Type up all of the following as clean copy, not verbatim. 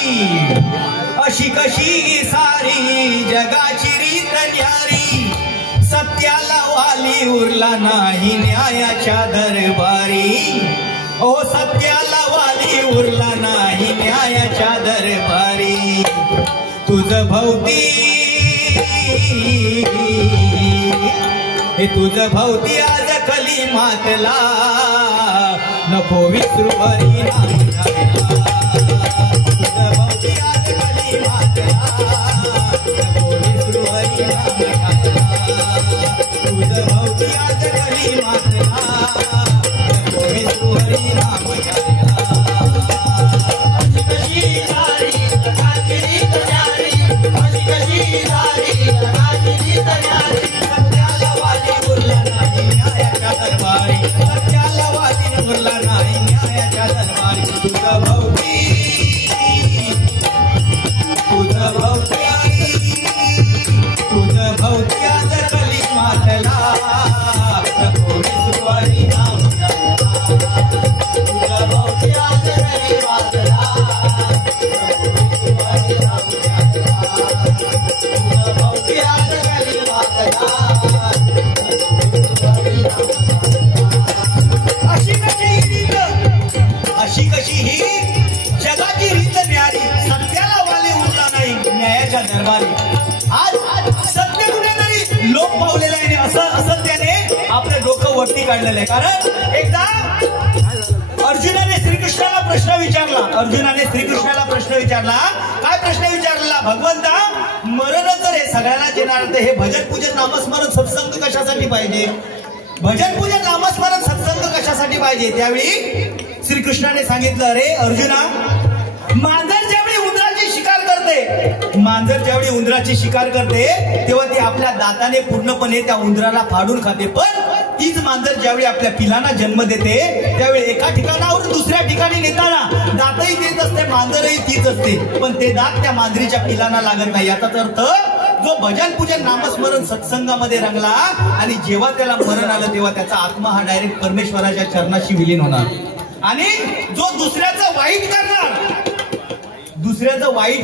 अशी कशी सारी जगाची रीत न्यारी, सत्याला वाली उरला नाही न्यायाच्या दरबारी. ओ सत्याला वाली उरला नाही न्यायाच्या दरबारी. तुझ भोवती हे तुझ भोवती आज कली मातला, नको विसरू बरी नाही. तुझ भोवती आज कली मातला, नको विसरू बरी नाही. तुझ भोवती आज कली मातला, नको विसरू बरी नाही. वरती काढलेलं आहे. कारण एकदा अर्जुनाने श्रीकृष्णाला प्रश्न विचारला. काय प्रश्न विचारला? भगवंता, मरण तर हे सगळ्यांनाच येणार, तर हे भजन पूजन नामस्मरण सत्संग कशासाठी पाहिजे? भजन पूजन नामस्मरण सत्संग कशासाठी पाहिजे? त्यावेळी श्रीकृष्णाने सांगितलं, अरे अर्जुना, मांजर ज्यावेळी उंदराची शिकार करते तेव्हा ती आपल्या दाताने पूर्णपणे त्या उंदराला फाडून खाते. पण तीच मांजर ज्यावेळी आपल्या पिलांना जन्म देते त्यावेळी एका ठिकाणावरून दुसऱ्या ठिकाणी नेताना दातही देत असते, मांजरही तीच असते, पण ते दात त्या मांजरीच्या पिलांना लागत नाही. याचाच अर्थ जो भजन पूजन नामस्मरण सत्संगामध्ये रंगला आणि जेव्हा त्याला मरण आलं तेव्हा त्याचा आत्मा हा डायरेक्ट परमेश्वराच्या चरणाशी विलीन होणार. आणि जो दुसऱ्याचं वाईट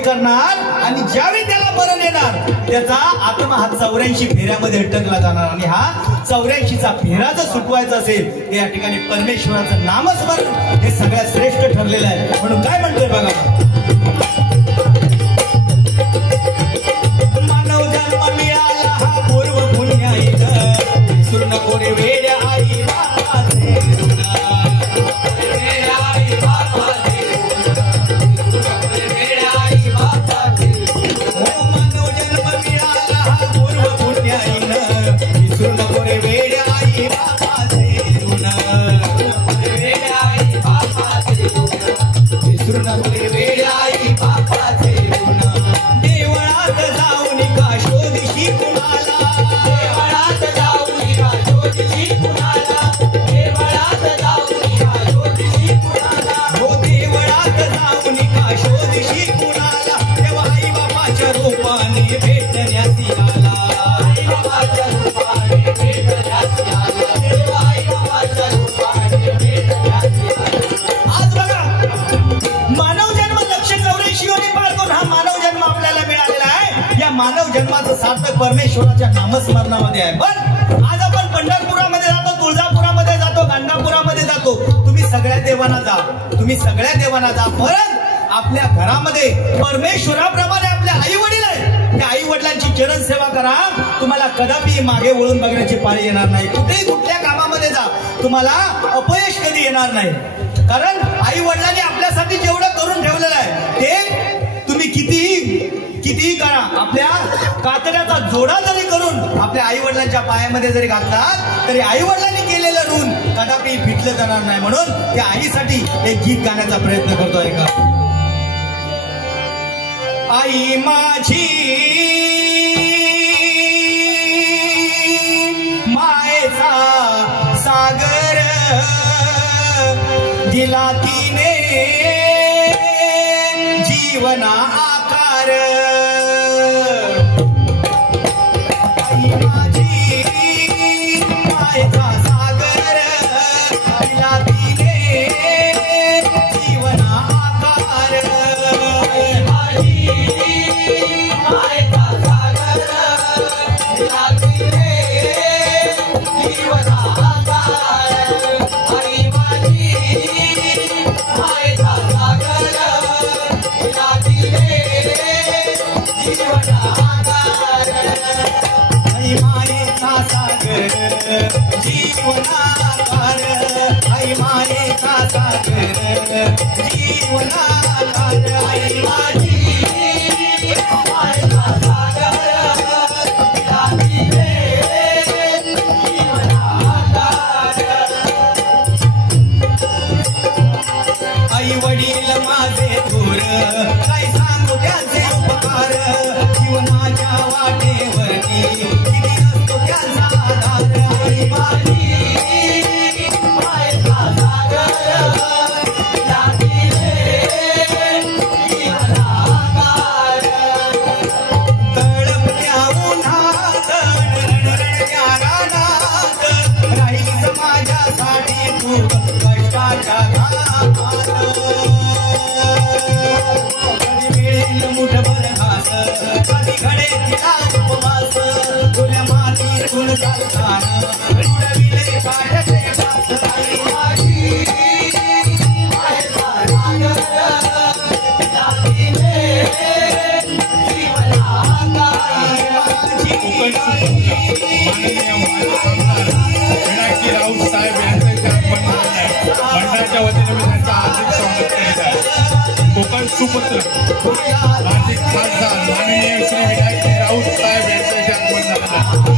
करणार आणि ज्यावेळी त्याला मरण येणार त्याचा आत्मा हा 84 फेऱ्यामध्ये अटकला जाणार. आणि हा 84चा फेरा जर सुटवायचा असेल तर या ठिकाणी परमेश्वराचं नामस्मरण हे सगळ्यात श्रेष्ठ ठरलेलं आहे. म्हणून काय म्हणतोय बघा, मानव जन्म मिळाला हा पूर्व पुण्याईत, विसरू नको रे वेड्या आई बाबाचे. मानव जन्माचं सार्थक परमेश्वराच्या नामस्मरणामध्ये आहे. पण आज आपण पंढरपुरामध्ये जातो, तुळजापुरामध्ये जातो, गाणगापुरामध्ये जातो. तुम्ही सगळ्या देवांना जा. परत आपल्या घरामध्ये परमेश्वराप्रमाणे आपल्या आई वडील आहेत, त्या आई वडिलांची चरण सेवा करा. तुम्हाला कदापि मागे वळून बघण्याची पाळी येणार नाही. कुठल्या कामामध्ये जा, तुम्हाला अपयश कधी येणार नाही. कारण आई वडिलांनी आपल्यासाठी जेवढं करून ठेवलेलं आहे ते तुम्ही कितीही करा. आपल्या कातड्याचा जोडा जरी करून आपल्या आई वडिलांच्या पायामध्ये जरी घातलात तरी आई वडिलांनी केलेलं ऋण कदापि फिटलं जाणार नाही. म्हणून त्या आईसाठी एक गीत गाण्याचा प्रयत्न करतोय का. आई माझी मायेचा सागर दिला तिने जीवना आकार. आई माझी मायेचा सागर दिला तिने जीवना आकार. आई वडील माझे थोर काय सांगू त्याचे उपकार जीवनाच्या वाटेवरती किती असतो त्यांचा आधार आई माझी मायेचा सागर तळपत्या उन्हात रणरणत्या रानात राहील समाजासाठी तू कष्टाच्या मुठभर घास कधी घडे तिला उपवास तुला मातीतून चालताना उडविले काठचे वास आई माझी मायेचा सागर जातीने जीवना माझी विनायकजी राऊत साहेब यांच्या मंडळाच्या वतीने मी त्यांचं हार्दिक स्वागत करीत आहे. कोकण सुपुत्र आर्थिक खासदार माननीय श्री विनायकजी राऊत साहेब यांचं आगमन झालं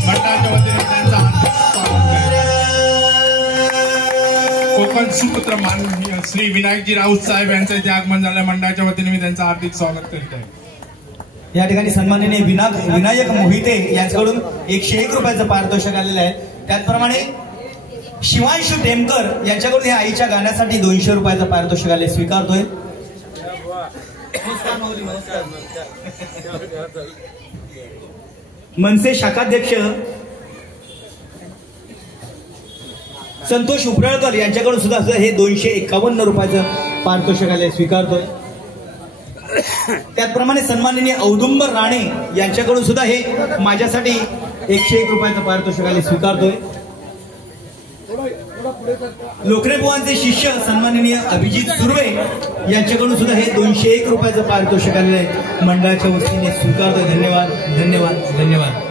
मंडळाच्या वतीने त्यांचं हार्दिक स्वागत करीत आहे. कोकण सुपुत्र माननीय श्री विनायकजी राऊत साहेब यांचं इथे आगमन झालं मंडळाच्या वतीने मी त्यांचं हार्दिक स्वागत करीत आहे. या ठिकाणी सन्माननीय विनायक मोहिते यांच्याकडून 101 रुपयाचं पारितोषिक आलेलं आहे. त्याचप्रमाणे शिवांशू टेमकर यांच्याकडून या आईच्या गाण्यासाठी 200 रुपयाचं पारितोषिक आले स्वीकारतोय. मनसे शाखाध्यक्ष संतोष उपरळकर यांच्याकडून सुद्धा हे 251 रुपयाचं पारितोषिक आले स्वीकारतोय. त्याचप्रमाणे सन्माननीय औदुंबर राणे यांच्याकडून सुद्धा हे माझ्यासाठी 101 रुपयाचं पारितोषिक आले स्वीकारतोय. लोकरे बुवांचे शिष्य सन्माननीय अभिजित सुर्वे यांच्याकडून सुद्धा हे 201 रुपयाचं पारितोषिक आलेलं आहे मंडळाच्या वतीने स्वीकारतोय. धन्यवाद धन्यवाद धन्यवाद.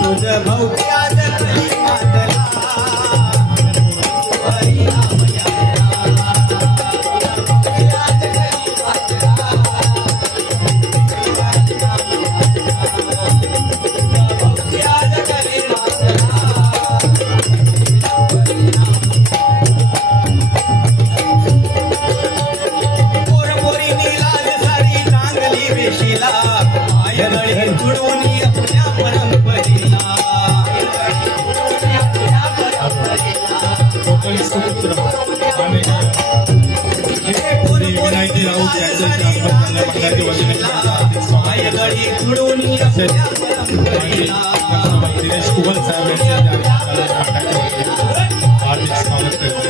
तुझ भोवती आज कली मातला विनायकजी राऊत यांच्या मंडळाच्या वतीने दिनेश कुबल साहेब यांच्या हार्दिक स्वागत करते.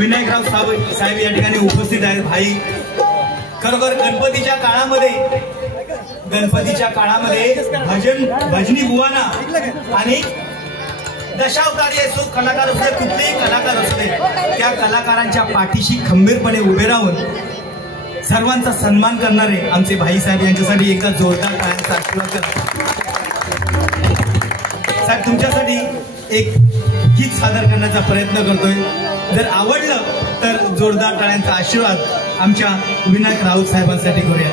विनायकराव साहेब या ठिकाणी उपस्थित आहेत. भाई खरोखर गणपतीच्या काळामध्ये भजनी बुवाना आणि दशावतारी असो कलाकार असले कुठलेही कलाकार असले त्या कलाकारांच्या पाठीशी खंबीरपणे उभे राहून सर्वांचा सन्मान करणारे आमचे भाईसाहेब यांच्यासाठी एकदा जोरदार टाळ्यांचा आशीर्वाद करा. साहेब तुमच्यासाठी एक गीत सादर करण्याचा प्रयत्न करतोय. जर आवडलं तर जोरदार टाळ्यांचा आशीर्वाद आमच्या विनायक राऊत साहेबांसाठी करूया.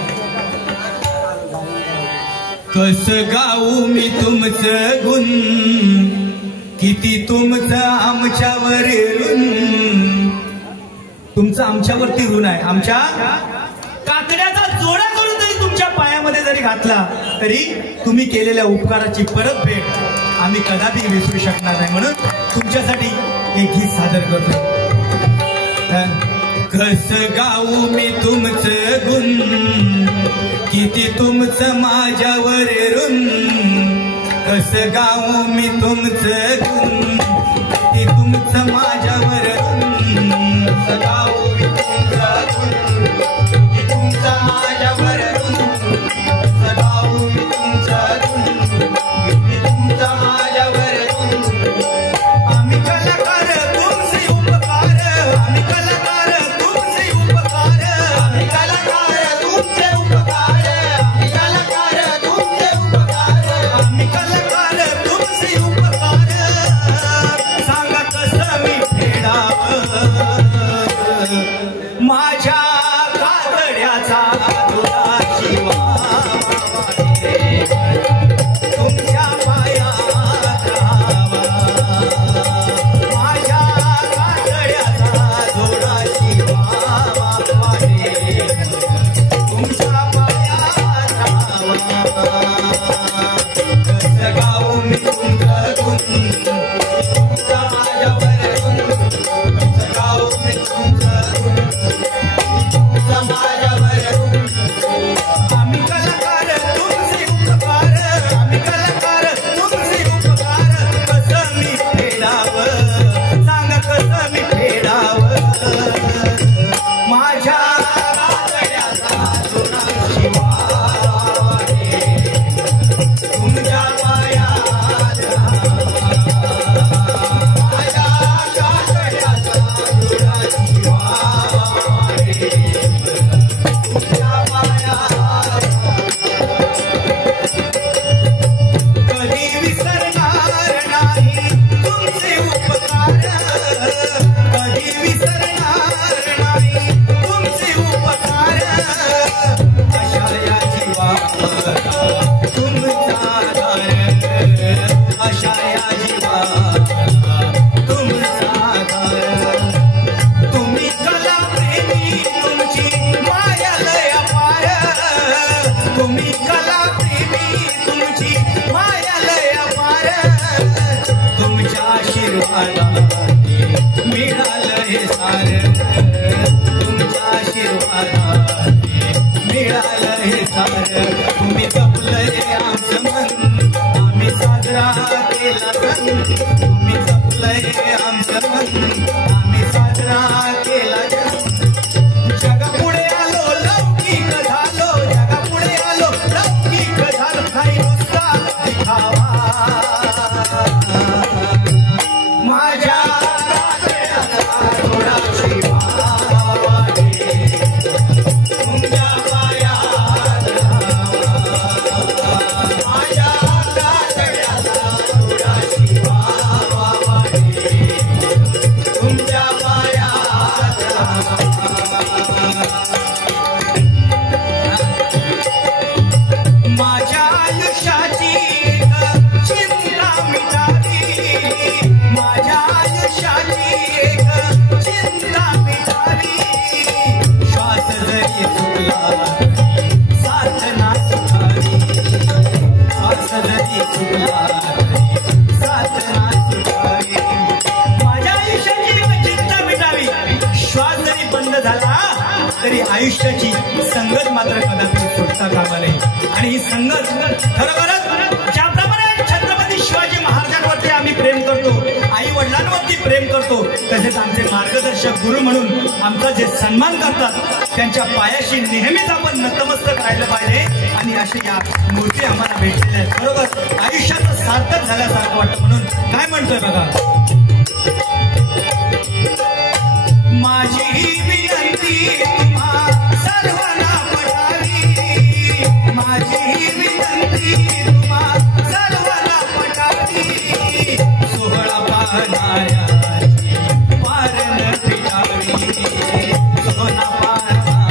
कस गाऊ मी तुमचं गुण, किती तुमचं आमच्यावर ऋण. तुमचं आमच्यावरती ऋण आहे. आमच्या काकड्याचा जोडा करून जरी तुमच्या पायामध्ये जरी घातला तरी तुम्ही केलेल्या उपकाराची परतफेड आम्ही कदापि विसरू शकणार नाही. म्हणून तुमच्यासाठी एक गीत सादर करतो. कस गाऊ मी तुमचं गुण, किती तुमचं माझ्यावर ऋण. कस गाऊ मी तुमचं गुण, किती तुमचं माझ्यावर ऋण. कस गाऊ मी तुमचं गुण, किती तुमचं माझ्यावर ऋण. कस गाऊ मी तुमचं गुण, किती तुमचं माझ्यावर ऋण. आम्ही कलाकार तुमचे उपकार, आम्ही कलाकार तुमचे उपकार, आम्ही कलाकार तुमचे उपकार, आम्ही कलाकार तुमचे उपकार, आम्ही कलाकार तुमचे उपकार. सांगा कसं मी फेडावं माझ्या कातड्याचा तुला शिवा. तुमच्या पायात राहावा माझ्या कातड्याचा जोडा शिवावा. तुमच्या पायात राहावा. कसं गाऊ मी तुमचं गुण, तुमच्या माझ्यावर ऋण. कसं गाऊ मी तुमचं गुण, तुमच्या माझ्यावर ऋण. आम्ही कलाकार तुमचे उपकार, आम्ही कलाकार तुमचे उपकार. कसं मी फेडावं, सांगा कसं मी फेडावं माझ्या कातड्याचा जोडा शिवावा. तुमच्या पायात माझ्या कातड्याचा जोडा शिवावा. तुमच्या पायात कधी विसरणार नाही तुमचे उपकार, कधी विसरणार नाही तुमचे उपकार. अशा या जीवावर तुमचा आधार, अशा या जीवावर तुमचा आधार. तुम्ही कला प्रेमी तुमची माया लय अपार. तुम्ही कला प्रेमी तुमची माया लय अपार. तुमच्या आशीर्वादाने मिळालं हे सार. तुमच्या आशीर्वादाने मिळालं हे सार. तुम्ही जपलंय आमचं मन, आम्ही साजरा केला सण. तुम्ही जपलंय आमचं मन, आम्ही साजरा केला सण. जगापुढे आलो लौकिक झालो, जगापुढे आलो लौकिक झालो. नाही नुसता दिखावा माझ्या कातड्याचा जोडा शिवावा. तुमच्या पायात राहावा माझ्या कातड्याचा जोडा शिवावा. तुमच्या पायात माझ्या आयुष्याची एक चिंता मिटावी. माझ्या आयुष्याची एक चिंता मिटावी. श्वास जरी चुकला साथ ना सुखावी. श्वास जरी चुकला साथ ना सुखावी. माझ्या आयुष्याची एक चिंता मिटावी. श्वास जरी बंद झाला तरी आयुष्याची संगत मात्र कदापि सुटता कामा नये. आणि ही संगत खरोखरच ज्याप्रमाणे छत्रपती शिवाजी महाराजांवरती आम्ही प्रेम करतो, आई वडिलांवरती प्रेम करतो, तसेच आमचे मार्गदर्शक गुरु म्हणून आमचा जे सन्मान करतात त्यांच्या पायाशी नेहमीच आपण नतमस्तक राहिलं पाहिजे. आणि अशी या मूर्ती आम्हाला भेटलेल्या आहेत. खरोखर आयुष्याचं सार्थक झाल्यासारखं वाटतं. म्हणून काय म्हणतोय बघा. माझी ही विनंती तुम्हा सर्वांना पटावी. माझी ही विनंती तुम्हा सर्वांना पटावी. सोहळा पाहणाऱ्याची पार न फिरावी. सोहळा पाहणाऱ्याची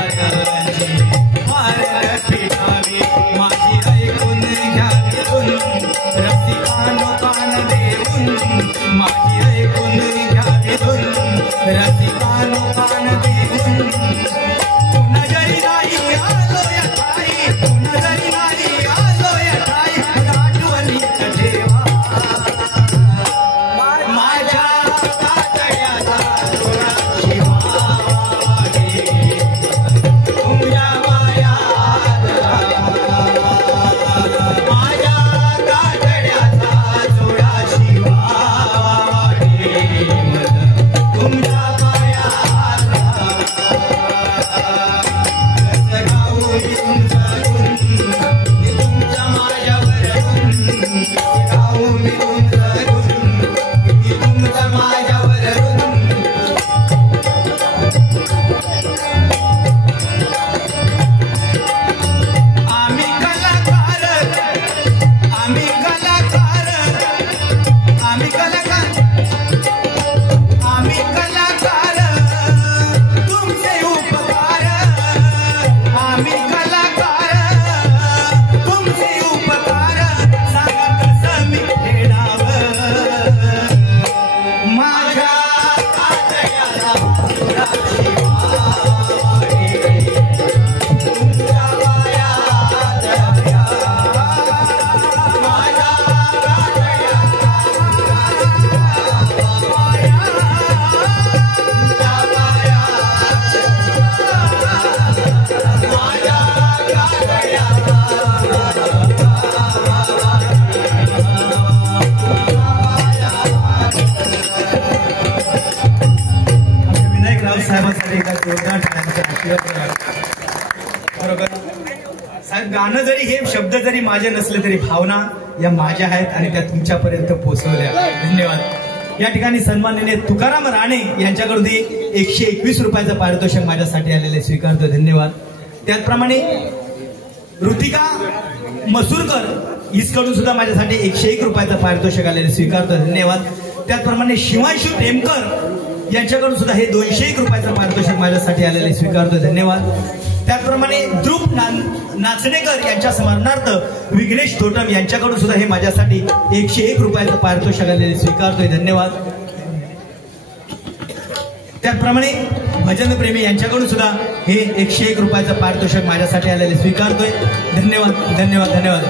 खरोखर साहेब गाणं जरी हे शब्द जरी माझे नसले तरी भावना या माझ्या आहेत आणि त्या तुमच्यापर्यंत पोहोचवल्या. धन्यवाद. या ठिकाणी सन्माननीय तुकाराम राणे यांच्याकडून 121 रुपयाचं पारितोषिक माझ्यासाठी आलेले स्वीकारतो. धन्यवाद. त्याचप्रमाणे ऋतिका मसूरकर हिचकडून सुद्धा माझ्यासाठी 101 रुपयाचं पारितोषिक आलेले स्वीकारतो. धन्यवाद. त्याचप्रमाणे शिवांशू टेमकर यांच्याकडून सुद्धा हे 201 रुपयाचं पारितोषिक माझ्यासाठी आलेले स्वीकारतो. धन्यवाद. त्याचप्रमाणे ध्रुव नाचणेकर यांच्या स्मरणार्थ विघ्नेश थोटम यांच्याकडून सुद्धा हे माझ्यासाठी 101 रुपयाचं पारितोषिक आलेले स्वीकारतोय. धन्यवाद. त्याचप्रमाणे भजन प्रेमी यांच्याकडून सुद्धा हे 101 रुपयाचं पारितोषिक माझ्यासाठी आलेले स्वीकारतोय. धन्यवाद. धन्यवाद. धन्यवाद.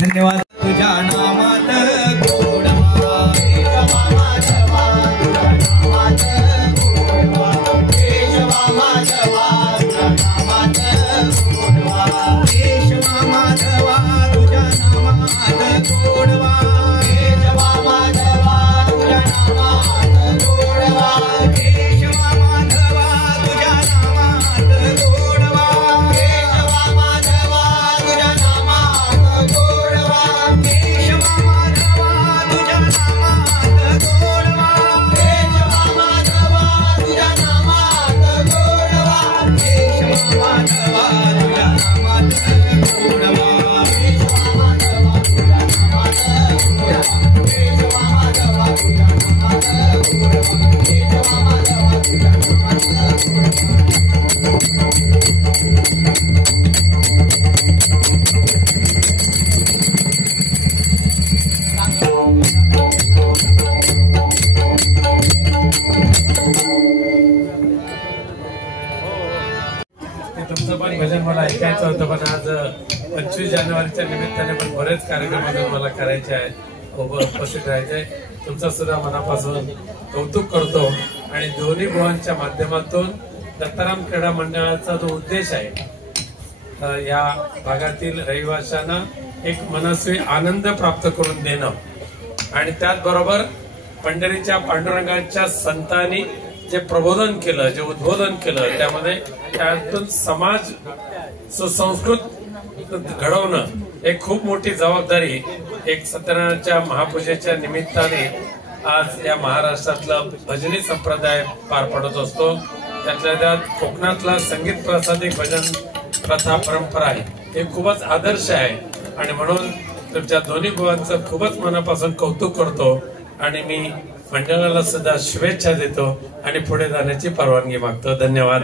धन्यवाद. तुझ्या नामात तुमचं पण भजन मला ऐकायचं होतं, पण आज 25 जानेवारीच्या निमित्ताने पण बरेच कार्यक्रम मला करायचे आहेत, उपस्थित राहायचे. तुमचं सुद्धा मनापासून कौतुक करतो आणि दोन्ही भुवनच्या माध्यमातून दत्ताराम क्रीडा मंडळाचा जो उद्देश आहे या भागातील रहिवाशांना एक मनस्वी आनंद प्राप्त करून देणं आणि त्याचबरोबर पंढरीच्या पांडुरंगाच्या संतांनी जे प्रबोधन केलं, जे उद्बोधन केलं, त्यामध्ये त्यातून समाज सुसंस्कृत घडवणं एक खूप मोठी जबाबदारी एक सत्यनारायणच्या महापूजेच्या निमित्ताने आज या महाराष्ट्रातला भजनी संप्रदाय पार पडत असतो. त्यातल्या त्यात कोकणातला संगीत प्रसादिक भजन प्रथा परंपरा आहे, हे खूपच आदर्श आहे. आणि म्हणून तुमच्या दोन्ही बुवांचं खूपच मनापासून कौतुक करतो आणि मी मंडळाला सुद्धा शुभेच्छा देतो आणि पुढे जाण्याची परवानगी मागतो. धन्यवाद.